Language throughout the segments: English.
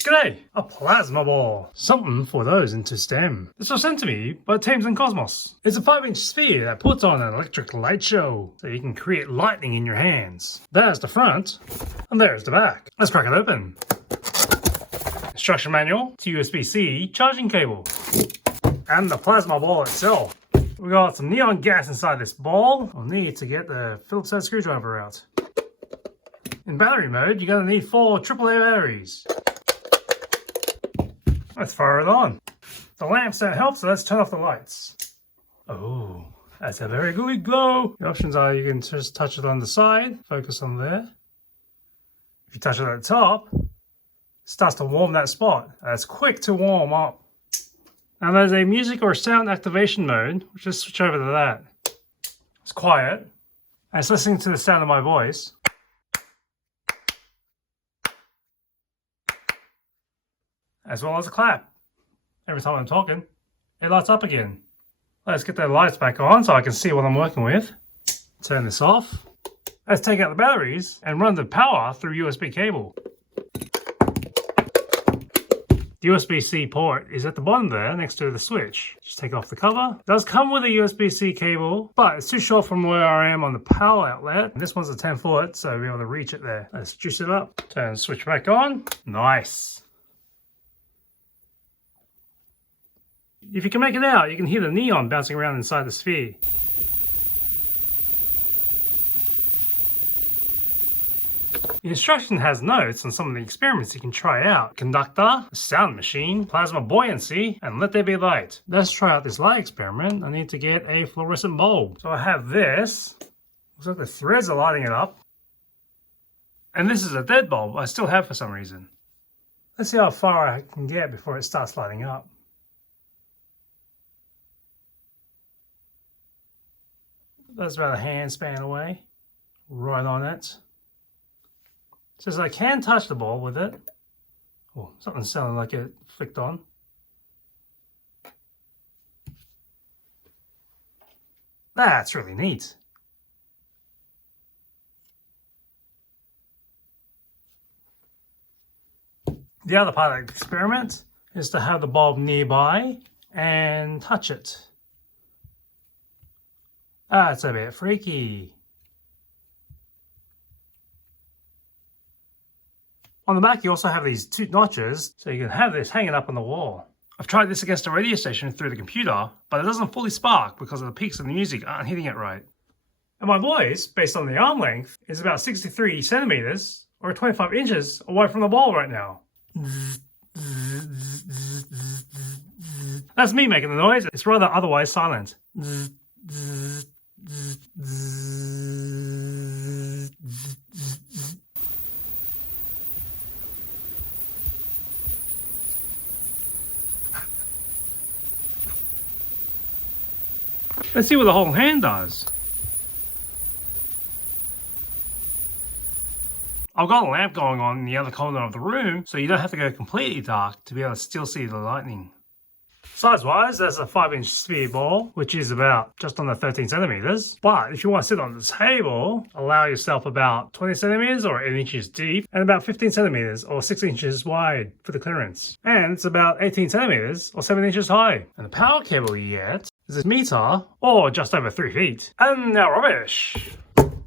G'day! A plasma ball. Something for those into STEM. This was sent to me by Thames Kosmos. It's a 5-inch sphere that puts on an electric light show, so you can create lightning in your hands. There's the front, and there's the back. Let's crack it open. Instruction manual to USB-C charging cable. And the plasma ball itself. We got some neon gas inside this ball. We'll need to get the Phillips head screwdriver out. In battery mode, you're going to need 4 AAA batteries. Let's fire it on. The lamps don't help, so let's turn off the lights. Oh, that's a very good glow. The options are you can just touch it on the side, focus on there. If you touch it at the top, it starts to warm that spot. It's quick to warm up. Now there's a music or sound activation mode. We'll just switch over to that. It's quiet, and it's listening to the sound of my voice. As well as a clap. Every time I'm talking, it lights up again. Let's get the lights back on so I can see what I'm working with. Turn this off. Let's take out the batteries and run the power through USB cable. The USB-C port is at the bottom there next to the switch. Just take off the cover. It does come with a USB-C cable, but it's too short from where I am on the power outlet. This one's a 10 foot, so we'll be able to reach it there. Let's juice it up. Turn the switch back on. Nice. If you can make it out, you can hear the neon bouncing around inside the sphere. The instruction has notes on some of the experiments you can try out. Conductor, sound machine, plasma buoyancy, and let there be light. Let's try out this light experiment. I need to get a fluorescent bulb. So I have this. Looks like the threads are lighting it up. And this is a dead bulb I still have for some reason. Let's see how far I can get before it starts lighting up. That's about a hand span away. Right on it. Says I can touch the ball with it. Oh, something sounded like it flicked on. That's really neat. The other part of the experiment is to have the bulb nearby and touch it. That's a bit freaky. On the back you also have these 2 notches, so you can have this hanging up on the wall. I've tried this against a radio station through the computer, but it doesn't fully spark because of the peaks of the music aren't hitting it right. And my voice, based on the arm length, is about 63 centimeters, or 25 inches away from the ball right now. That's me making the noise. It's rather otherwise silent. Let's see what the whole hand does. I've got a lamp going on in the other corner of the room, so you don't have to go completely dark to be able to still see the lightning. Size-wise, that's a 5-inch sphere ball, which is about just under 13 centimeters. But if you want to sit on the table, allow yourself about 20 centimeters or 8 inches deep, and about 15 centimeters or 6 inches wide for the clearance. And it's about 18 centimeters or 7 inches high. And the power cable you get is a meter or just over 3 feet. And now rubbish.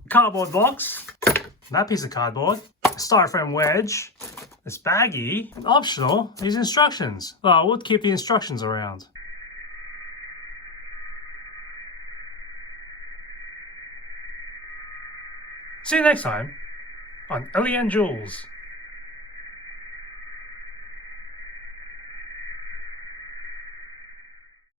Cardboard box, that piece of cardboard, styrofoam wedge, this baggie, and optional, these instructions. Though I would keep the instructions around. See you next time on Ellie and Jules.